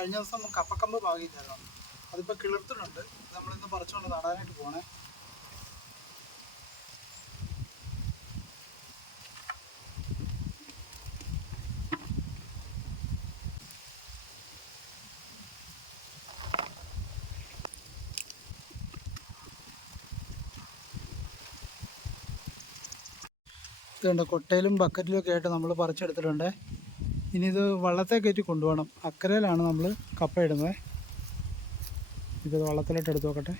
കഴിഞ്ഞ ദിവസം കപ്പക്കമ്പ് പാകിയില്ലായിരുന്നു. അതിപ്പോൾ കിളിർത്തിട്ടുണ്ട്. നമ്മളിന്ന് പറിച്ചുകൊണ്ട് നടാനായിട്ട് പോകണേ ഇതുണ്ട് കൊട്ടയിലും ബക്കറ്റിലും ഒക്കെ ആയിട്ട് നമ്മൾ പറിച്ചെടുത്തിട്ടുണ്ട്. ഇനി ഇത് വള്ളത്തെ കയറ്റി കൊണ്ടുപോകണം. അക്കരയിലാണ് നമ്മൾ കപ്പ ഇടുന്നത്. ഇത് വള്ളത്തിലോട്ട് എടുത്തു നോക്കട്ടെ.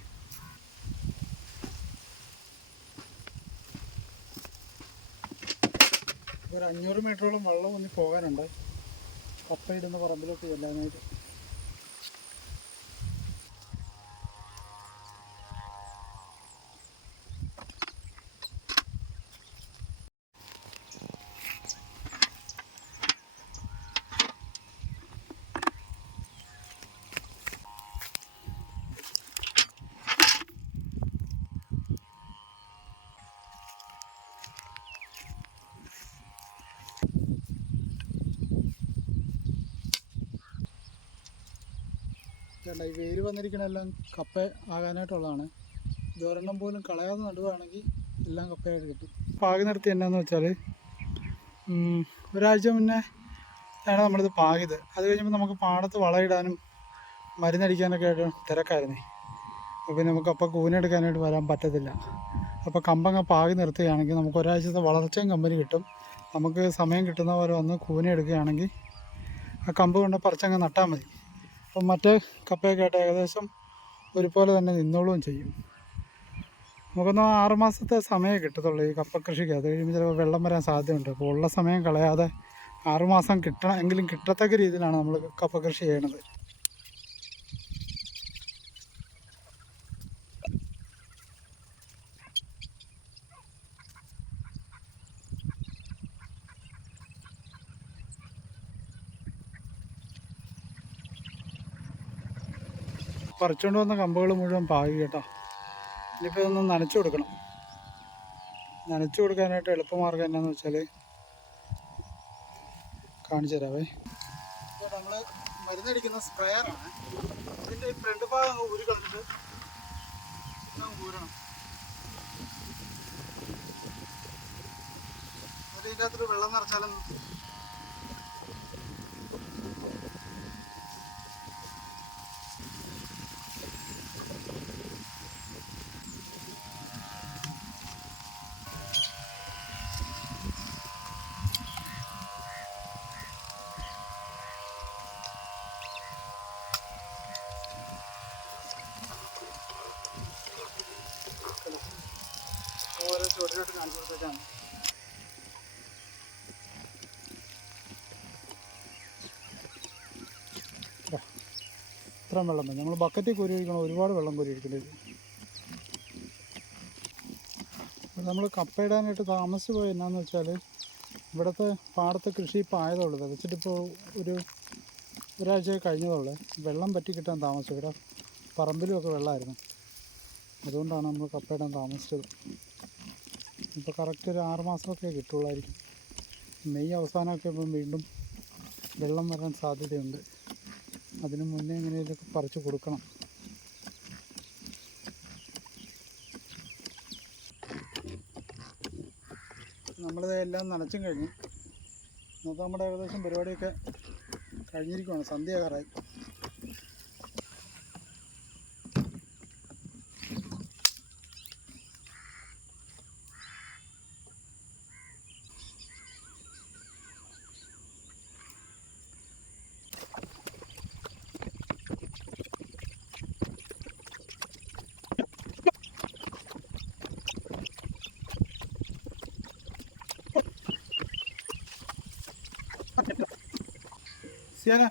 ഒരു അഞ്ഞൂറ് മീറ്ററോളം വെള്ളം ഒന്ന് പോകാനുണ്ട്. കപ്പ ഇടുന്ന പറമ്പിലോട്ട് ചെല്ലാനായിട്ട്. ചേട്ടാ ഈ വേര് വന്നിരിക്കണെല്ലാം കപ്പ ആകാനായിട്ടുള്ളതാണ്. ഇതൊരെണ്ണം പോലും കളയാതെ നടുവാണെങ്കിൽ എല്ലാം കപ്പയായിട്ട് കിട്ടും. പാകി നിർത്തി എന്നാന്ന് വെച്ചാൽ ഒരാഴ്ച മുന്നേ ആണ് നമ്മളിത് പാകിയത്. അത് കഴിഞ്ഞപ്പോൾ നമുക്ക് പാടത്ത് വളമിടാനും മരുന്നടിക്കാനൊക്കെ ആയിട്ട് തിരക്കായിരുന്നേ. അപ്പോൾ പിന്നെ നമുക്ക് അപ്പം കൂനെടുക്കാനായിട്ട് വരാൻ പറ്റത്തില്ല. അപ്പോൾ കമ്പങ്ങ പാകി നിർത്തുകയാണെങ്കിൽ നമുക്ക് ഒരാഴ്ചത്തെ വളർച്ചയും കമ്പനി കിട്ടും. നമുക്ക് സമയം കിട്ടുന്ന പോലെ വന്ന് കൂനെടുക്കുകയാണെങ്കിൽ ആ കമ്പ് കൊണ്ട് പറിച്ചങ്ങ് നട്ടാൽ മതി. അപ്പം മറ്റേ കപ്പയൊക്കെ ആയിട്ട് ഏകദേശം ഒരുപോലെ തന്നെ നിന്നോളുകയും ചെയ്യും. നമുക്കൊന്ന് ആറുമാസത്തെ സമയം കിട്ടത്തുള്ളൂ ഈ കപ്പ കൃഷിക്ക്. അത് കഴിയുമ്പോൾ ചിലപ്പോൾ വെള്ളം വരാൻ സാധ്യതയുണ്ട്. അപ്പോൾ ഉള്ള സമയം കളയാതെ ആറുമാസം കിട്ടണം എങ്കിലും കിട്ടത്തക്ക രീതിയിലാണ് നമ്മൾ കപ്പ കൃഷി ചെയ്യണത് പറിച്ചുകൊണ്ട് വന്ന കമ്പുകൾ മുഴുവൻ പാകി കേട്ടോ. ഇനിയിപ്പോൾ ഇതൊന്ന് നനച്ചു കൊടുക്കണം. നനച്ചു കൊടുക്കാനായിട്ട് എളുപ്പമാർഗം എന്നാന്ന് വെച്ചാൽ കാണിച്ചു തരാവേ. നമ്മൾ മരുന്നടിക്കുന്ന സ്പ്രെയറാണ് ഇതിന്റെ ഫ്രണ്ട് ഭാഗം ഊരി കളഞ്ഞിട്ട് ഊരണം. അതിന്റെ അകത്തൊരു വെള്ളം നിറച്ചാലും ചുവട്ടിലോട്ട് കാണിച്ചു കൊടുത്തേക്കാണ് ഇത്രയും വെള്ളം നമ്മൾ ബക്കറ്റിൽ കോരി ഒരുപാട് വെള്ളം കോരി നമ്മൾ കപ്പയിടാനായിട്ട് താമസിച്ച് പോയി എന്നാന്ന് വെച്ചാൽ ഇവിടുത്തെ പാടത്ത് കൃഷി ഇപ്പോൾ ആയതുള്ളൂ വെച്ചിട്ടിപ്പോൾ ഒരു ഒരാഴ്ച കഴിഞ്ഞതുള്ളൂ വെള്ളം പറ്റി കിട്ടാൻ താമസിച്ചു. ഇവിടെ പറമ്പിലുമൊക്കെ വെള്ളമായിരുന്നു അതുകൊണ്ടാണ് നമ്മൾ കപ്പയിടാൻ താമസിച്ചത്. ഇപ്പോൾ കറക്റ്റ് ഒരു ആറ് മാസമൊക്കെ കിട്ടുള്ളായിരിക്കും മെയ് അവസാനമൊക്കെ ഇപ്പം വീണ്ടും വെള്ളം വരാൻ സാധ്യതയുണ്ട്. അതിനു മുന്നേ എങ്ങനെയൊക്കെ പറിച്ച് കൊടുക്കണം. നമ്മളിത് എല്ലാം നനച്ചും കഴിഞ്ഞു. ഇന്നത്തെ നമ്മുടെ ഏകദേശം പരിപാടിയൊക്കെ കഴിഞ്ഞിരിക്കുവാണ്. സന്ധ്യയാകാറായി. സിയാന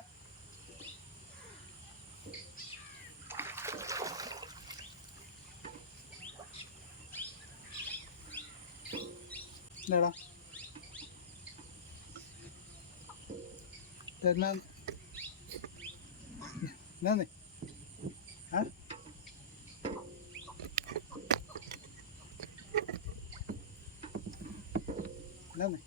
എന്താടാ എന്നാ എന്നാന്നേ ആ എന്നാന്നേ